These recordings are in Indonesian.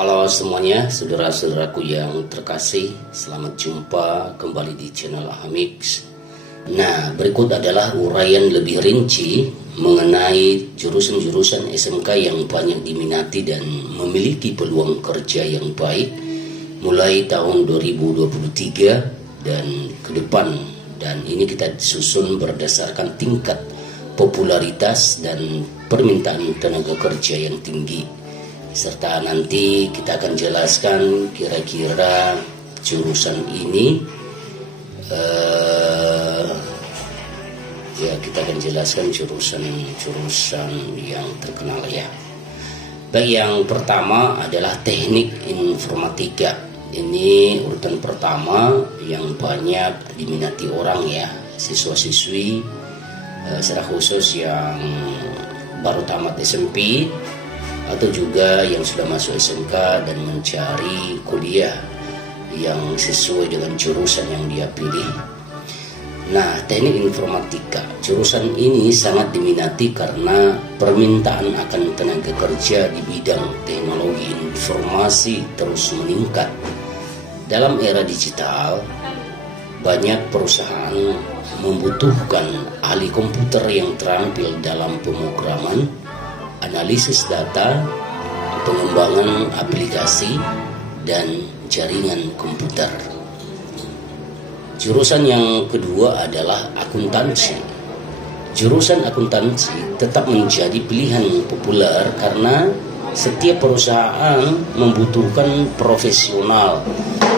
Halo semuanya, saudara-saudaraku yang terkasih, selamat jumpa kembali di channel Ahamix. Nah, berikut adalah uraian lebih rinci mengenai jurusan-jurusan SMK yang banyak diminati dan memiliki peluang kerja yang baik mulai tahun 2023 dan ke depan. Dan ini kita susun berdasarkan tingkat popularitas dan permintaan tenaga kerja yang tinggi. Serta nanti kita akan jelaskan kira-kira jurusan ini kita akan jelaskan jurusan yang terkenal ya. Baik, yang pertama adalah teknik informatika. Ini urutan pertama yang banyak diminati orang ya, siswa-siswi secara khusus yang baru tamat SMP atau juga yang sudah masuk SMK dan mencari kuliah yang sesuai dengan jurusan yang dia pilih. Nah, teknik informatika, jurusan ini sangat diminati karena permintaan akan tenaga kerja di bidang teknologi informasi terus meningkat. Dalam era digital, banyak perusahaan membutuhkan ahli komputer yang terampil dalam pemrograman, analisis data, pengembangan aplikasi, dan jaringan komputer. Jurusan yang kedua adalah akuntansi. Jurusan akuntansi tetap menjadi pilihan populer karena setiap perusahaan membutuhkan profesional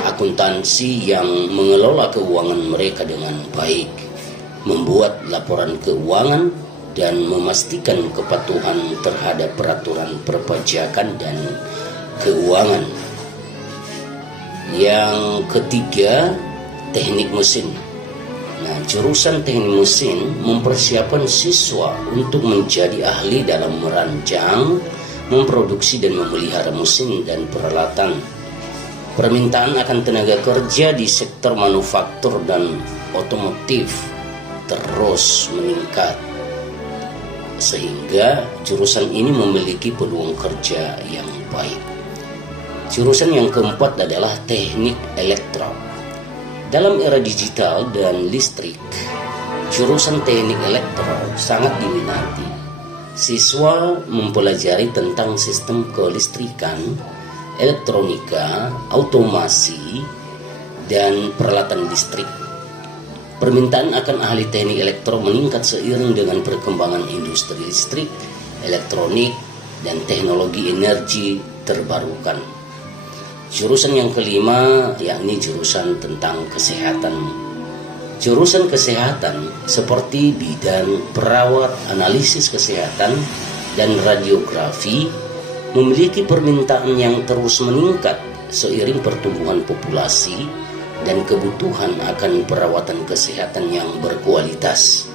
akuntansi yang mengelola keuangan mereka dengan baik, membuat laporan keuangan, dan memastikan kepatuhan terhadap peraturan perpajakan dan keuangan. Yang ketiga, teknik mesin. Nah, jurusan teknik mesin mempersiapkan siswa untuk menjadi ahli dalam merancang, memproduksi dan memelihara mesin dan peralatan. Permintaan akan tenaga kerja di sektor manufaktur dan otomotif terus meningkat, sehingga jurusan ini memiliki peluang kerja yang baik. Jurusan yang keempat adalah teknik elektro. Dalam era digital dan listrik, jurusan teknik elektro sangat diminati. Siswa mempelajari tentang sistem kelistrikan, elektronika, automasi, dan peralatan listrik. Permintaan akan ahli teknik elektro meningkat seiring dengan perkembangan industri listrik, elektronik, dan teknologi energi terbarukan. Jurusan yang kelima yakni jurusan tentang kesehatan. Jurusan kesehatan seperti bidang perawat, analisis kesehatan, dan radiografi memiliki permintaan yang terus meningkat seiring pertumbuhan populasi dan kebutuhan akan perawatan kesehatan yang berkualitas.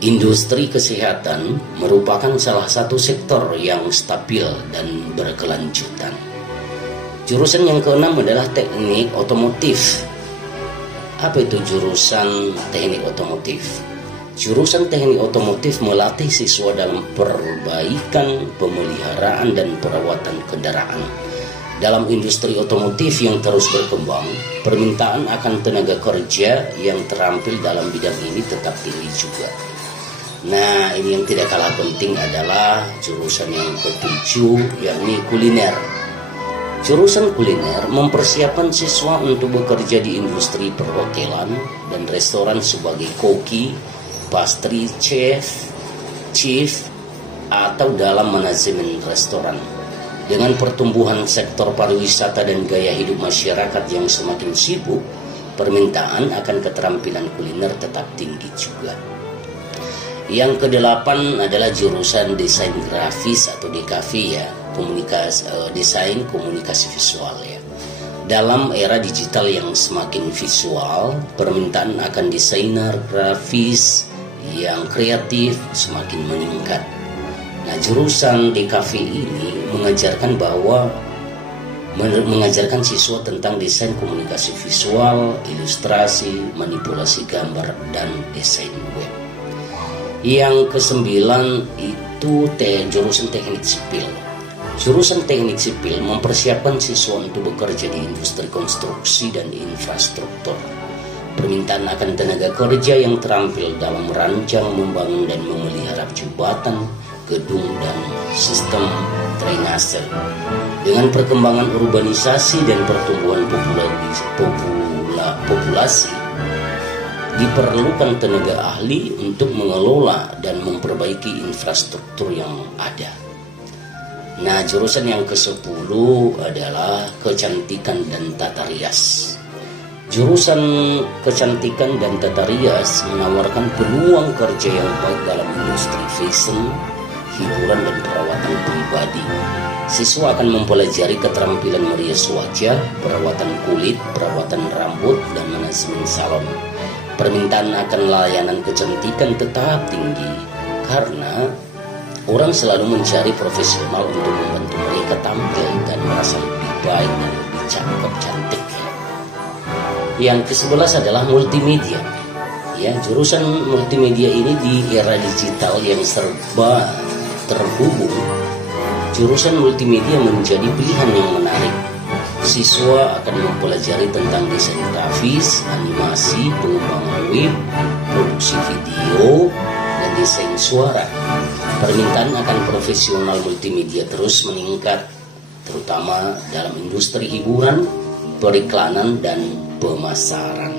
Industri kesehatan merupakan salah satu sektor yang stabil dan berkelanjutan. Jurusan yang keenam adalah teknik otomotif. Apa itu jurusan teknik otomotif? Jurusan teknik otomotif melatih siswa dalam perbaikan, pemeliharaan, dan perawatan kendaraan. Dalam industri otomotif yang terus berkembang, permintaan akan tenaga kerja yang terampil dalam bidang ini tetap tinggi juga. Nah, ini yang tidak kalah penting adalah jurusan yang ketujuh, yakni kuliner. Jurusan kuliner mempersiapkan siswa untuk bekerja di industri perhotelan dan restoran sebagai koki, pastry chef, atau dalam manajemen restoran. Dengan pertumbuhan sektor pariwisata dan gaya hidup masyarakat yang semakin sibuk, permintaan akan keterampilan kuliner tetap tinggi juga. Yang kedelapan adalah jurusan desain grafis atau DKV ya, desain komunikasi visual ya. Dalam era digital yang semakin visual, permintaan akan desainer grafis yang kreatif semakin meningkat. Nah, jurusan DKV ini mengajarkan siswa tentang desain komunikasi visual, ilustrasi, manipulasi gambar, dan desain web. Yang kesembilan itu jurusan teknik sipil. Jurusan teknik sipil mempersiapkan siswa untuk bekerja di industri konstruksi dan infrastruktur. Permintaan akan tenaga kerja yang terampil dalam merancang, membangun dan memelihara jembatan, gedung dan sistem drainase. Dengan perkembangan urbanisasi dan pertumbuhan populasi, diperlukan tenaga ahli untuk mengelola dan memperbaiki infrastruktur yang ada. Nah, jurusan yang ke-10 adalah kecantikan dan tata rias. Jurusan kecantikan dan tata rias menawarkan peluang kerja yang baik dalam industri fashion, hiburan dan perawatan pribadi. Siswa akan mempelajari keterampilan merias wajah, perawatan kulit, perawatan rambut, dan manajemen salon. Permintaan akan layanan kecantikan tetap tinggi karena orang selalu mencari profesional untuk membantu mereka tampil dan merasa lebih baik dan lebih cakep cantik. Yang ke-11 adalah multimedia. Ya, jurusan multimedia ini di era digital yang serba terhubung, jurusan multimedia menjadi pilihan yang menarik. Siswa akan mempelajari tentang desain grafis, animasi, pengembangan web, produksi video, dan desain suara. Permintaan akan profesional multimedia terus meningkat, terutama dalam industri hiburan, periklanan, dan pemasaran.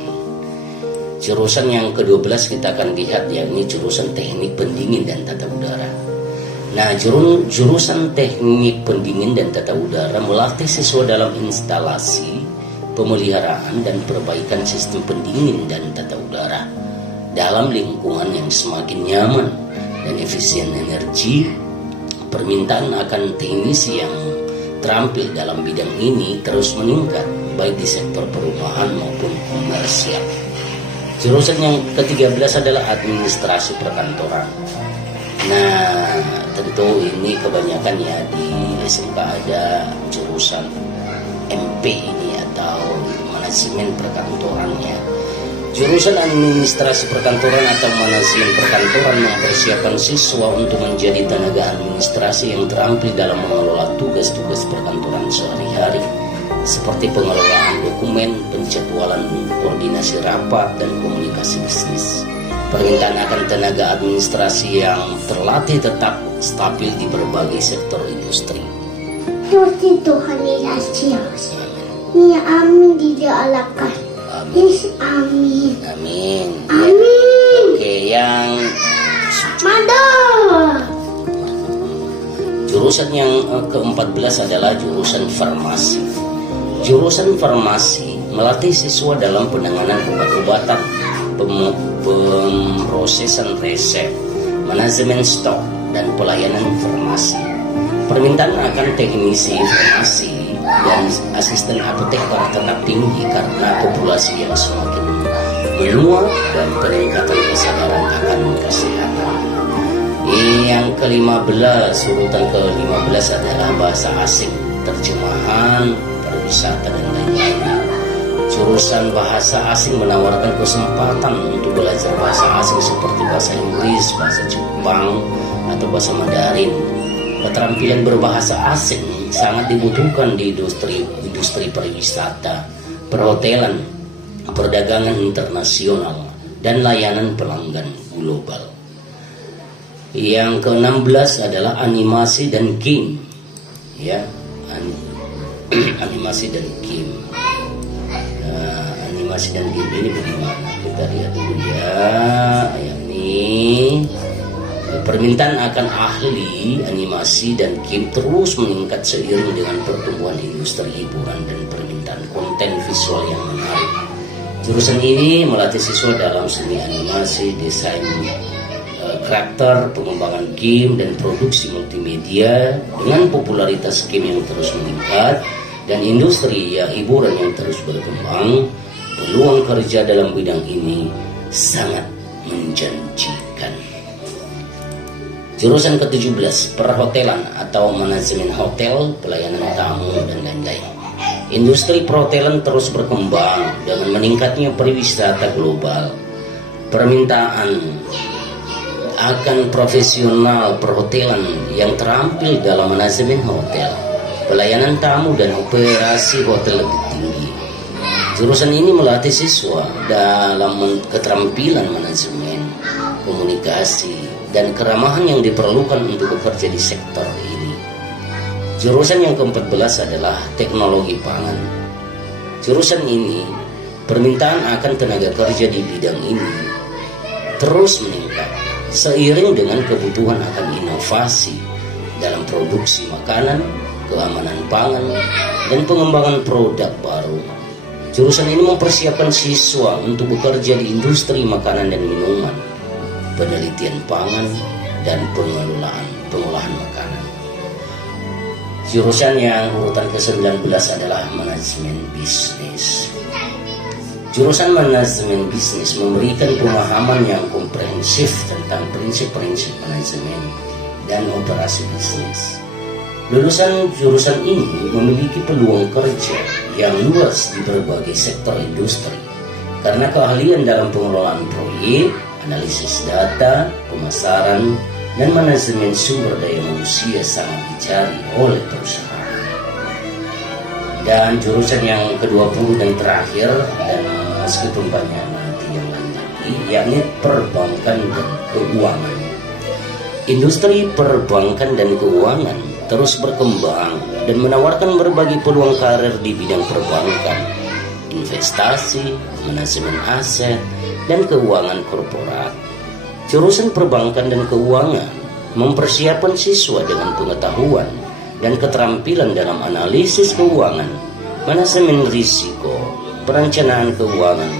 Jurusan yang ke-12 kita akan lihat, yakni jurusan teknik pendingin dan tata udara. Nah, jurusan teknik pendingin dan tata udara melatih siswa dalam instalasi, pemeliharaan, dan perbaikan sistem pendingin dan tata udara dalam lingkungan yang semakin nyaman dan efisien energi. Permintaan akan teknisi yang terampil dalam bidang ini terus meningkat, baik di sektor perumahan maupun komersial. Jurusan yang ke-13 adalah administrasi perkantoran. Nah, tentu ini kebanyakan ya di SMK ada jurusan MP ini atau manajemen perkantorannya. Jurusan administrasi perkantoran atau manajemen perkantoran mempersiapkan siswa untuk menjadi tenaga administrasi yang terampil dalam mengelola tugas-tugas perkantoran sehari-hari, seperti pengelolaan dokumen, penjadwalan, koordinasi rapat, dan komunikasi bisnis. Permintaan akan tenaga administrasi yang terlatih tetap stabil di berbagai sektor industri. Puji Tuhan Yesus. Ya, amin didoakan. Yes, amin. Amin. Amin. Oke, yang Mandor. jurusan yang ke-14 adalah jurusan farmasi. Jurusan farmasi melatih siswa dalam penanganan obat-obatan, pemrosesan resep, manajemen stok, dan pelayanan farmasi. Permintaan akan teknisi farmasi dan asisten apoteker tetap tinggi karena populasi yang semakin menua dan peningkatan kesadaran akan kesehatan. Yang ke-15, urutan ke-15 adalah bahasa asing, terjemahan, pariwisata, dan lain-lain. Jurusan bahasa asing menawarkan kesempatan untuk belajar bahasa asing seperti bahasa Inggris, bahasa Jepang, atau bahasa Mandarin. Keterampilan berbahasa asing sangat dibutuhkan di industri pariwisata, perhotelan, perdagangan internasional, dan layanan pelanggan global. Yang ke-16 adalah animasi dan game. Ya, animasi dan game. Animasi dan game ini bagaimana? Kita lihat dulu ya. Ini permintaan akan ahli animasi dan game terus meningkat seiring dengan pertumbuhan industri hiburan dan permintaan konten visual yang menarik. Jurusan ini melatih siswa dalam seni animasi, desain karakter, pengembangan game, dan produksi multimedia. Dengan popularitas game yang terus meningkat dan industri hiburan yang terus berkembang, peluang kerja dalam bidang ini sangat menjanjikan. Jurusan ke-17, perhotelan atau manajemen hotel, pelayanan tamu, dan lain-lain. Industri perhotelan terus berkembang dengan meningkatnya pariwisata global. Permintaan akan profesional perhotelan yang terampil dalam manajemen hotel, pelayanan tamu dan operasi hotel lebih tinggi. Jurusan ini melatih siswa dalam keterampilan manajemen, komunikasi, dan keramahan yang diperlukan untuk bekerja di sektor ini. Jurusan yang ke-14 adalah teknologi pangan. Jurusan ini, permintaan akan tenaga kerja di bidang ini terus meningkat seiring dengan kebutuhan akan inovasi dalam produksi makanan, keamanan pangan, dan pengembangan produk baru. Jurusan ini mempersiapkan siswa untuk bekerja di industri makanan dan minuman, penelitian pangan, dan pengolahan makanan. Jurusan yang urutan ke-19 adalah manajemen bisnis. Jurusan manajemen bisnis memberikan pemahaman yang komprehensif tentang prinsip-prinsip manajemen dan operasi bisnis. Lulusan jurusan ini memiliki peluang kerja yang luas di berbagai sektor industri karena keahlian dalam pengelolaan proyek, analisis data, pemasaran, dan manajemen sumber daya manusia sangat dicari oleh perusahaan. Dan jurusan yang ke-20 dan terakhir, dan meskipun banyak nanti yang lain lagi, yakni perbankan dan keuangan. Industri perbankan dan keuangan terus berkembang dan menawarkan berbagai peluang karir di bidang perbankan, investasi, manajemen aset, dan keuangan korporat. Jurusan perbankan dan keuangan mempersiapkan siswa dengan pengetahuan dan keterampilan dalam analisis keuangan, manajemen risiko, perencanaan keuangan,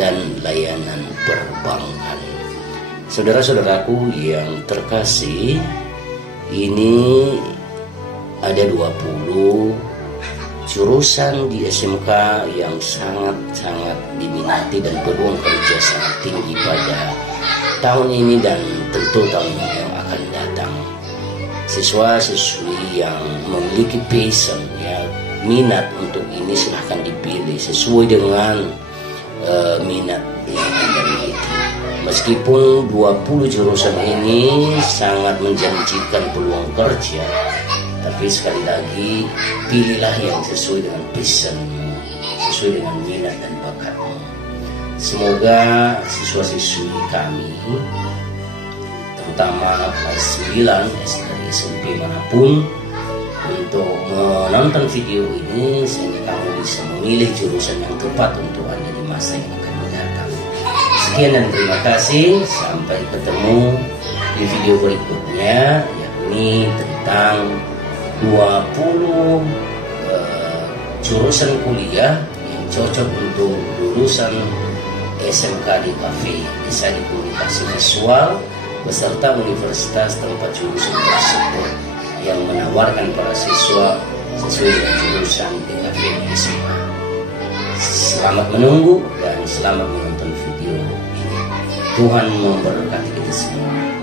dan layanan perbankan. Saudara-saudaraku yang terkasih, ini ada 20 jurusan di SMK yang sangat-sangat diminati dan peluang kerja sangat tinggi pada tahun ini dan tentu tahun yang akan datang. Siswa-siswi yang memiliki passion, ya, minat untuk ini silahkan dipilih sesuai dengan minat yang Anda miliki. Meskipun 20 jurusan ini sangat menjanjikan peluang kerja, tapi sekali lagi pilihlah yang sesuai dengan passionmu, sesuai dengan minat dan bakatmu. Semoga siswa-siswi kami, terutama kelas 9 dari SMP manapun, untuk menonton video ini sehingga kamu bisa memilih jurusan yang tepat untuk Anda di masa yang akan mendatang. Sekian dan terima kasih. Sampai ketemu di video berikutnya, yakni tentang 20 jurusan kuliah yang cocok untuk lulusan SMK di KV, Desain Komunikasi Visual, beserta universitas tempat jurusan tersebut yang menawarkan para siswa sesuai dengan jurusan DKV di SMA. Selamat menunggu dan selamat menonton video ini. Tuhan memberkati kita semua.